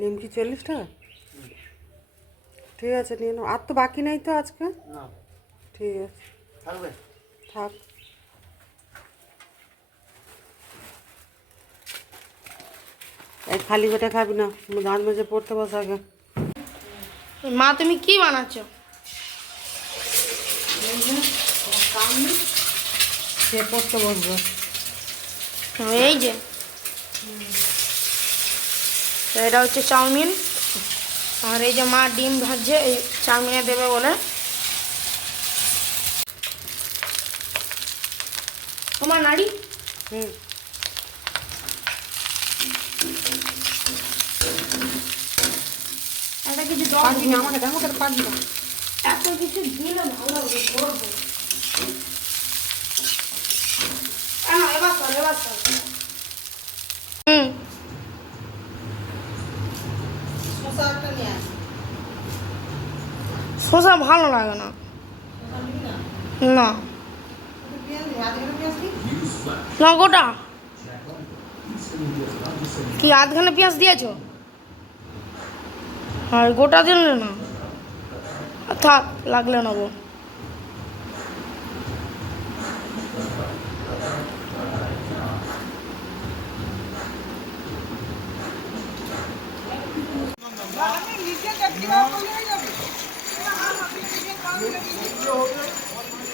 নিমকি 40 টাকা। ঠিক আছে নিয়ে নাও। আর তো বাকি নাই তো আজকে। ঠিক আছে থাক। এই খালি পেটে খাবি না, দাঁত মেজে পড়তে বস আগে। মা তুমি কি বানাচ্ছ? সে পড়তে বসবো। এই যে এটা হচ্ছে চাউমিন, আর এই যে মা ডিম ভাজছে এই চাউমিনে দেবে বলে। তোমার নাড়ি একটা কিছু পারবি না, আমাকে আমাকে পারবি না। এত কিছু দিলে ভালো লাগবে করবো। এবার সর এবার সর। শসা ভালো লাগে না। না না গোটা কি আধখানে পেঁয়াজ দিয়েছো? আর গোটা দিলে না, থাক লাগলে নেবো।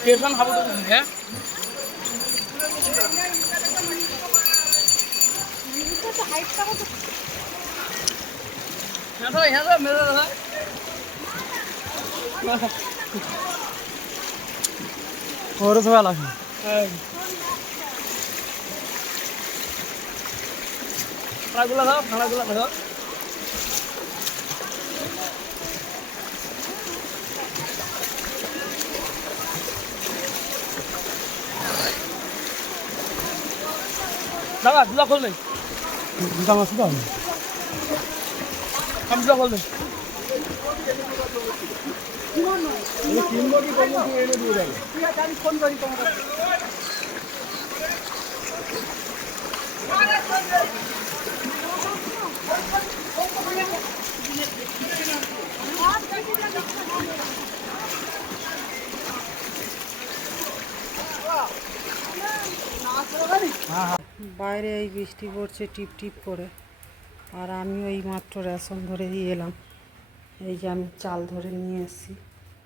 টেনশন খাবো তো হ্যাঁ মেরে দাদা ওরে সবাই লাগবে খানাগুলো দাও, খানাগুলো দাও। দাদা দুলা খোল নেই, দুটা মাছ দাও, আমি দুলা খোল নেই। বাইরে এই বৃষ্টি পড়ছে টিপ টিপ করে, আর আমিও এই মাত্র রেশন ধরে দিয়ে এলাম। এই যে আমি চাল ধরে নিয়ে এসেছি।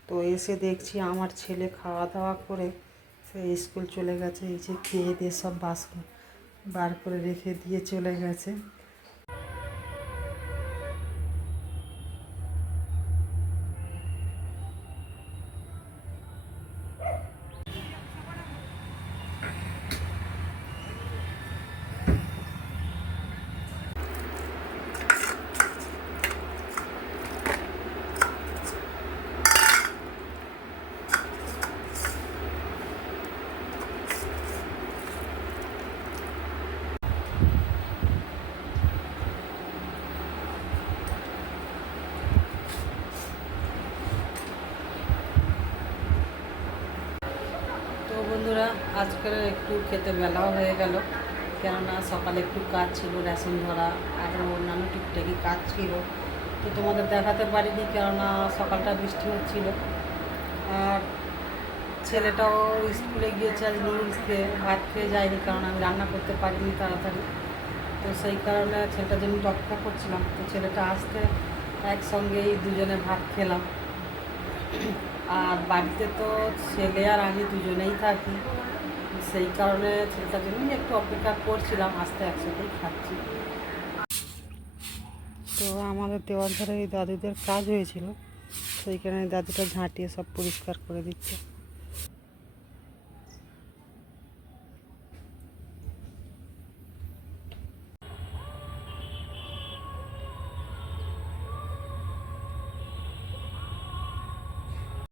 তো এসে দেখছি আমার ছেলে খাওয়া দাওয়া করে সে স্কুল চলে গেছে। এই যে খেয়ে দিয়ে সব বাসন বার করে রেখে দিয়ে চলে গেছে। তো বন্ধুরা আজকের একটু খেতে বেলাও হয়ে গেল, কেননা সকালে একটু কাজ ছিল, রেশন ধরা আরও অন্যান্য টুকটাকি কাজ ছিল। তো তোমাদের দেখাতে পারিনি, কেননা সকালটা বৃষ্টি হচ্ছিল। আর ছেলেটাও স্কুলে গিয়েছে, আজ নুডলস খেয়ে ভাত খেয়ে যায়নি, কারণ আমি রান্না করতে পারিনি তাড়াতাড়ি। তো সেই কারণে ছেলেটার জন্য অপেক্ষা করছিলাম। তো ছেলেটা আসতে একসঙ্গেই দুজনে ভাত খেলাম। আর বাড়িতে তো ছেলে আর আমি দুজনেই থাকি, সেই কারণে ছেলেটার জন্যই একটু অপেক্ষা করছিলাম, আসতে একসাথেই খাচ্ছি। তো আমাদের দেওয়ার ধারে এই দাদুদের কাজ হয়েছিল, সেইখানে দাদুটা ঝাঁটিয়ে সব পরিষ্কার করে দিচ্ছে।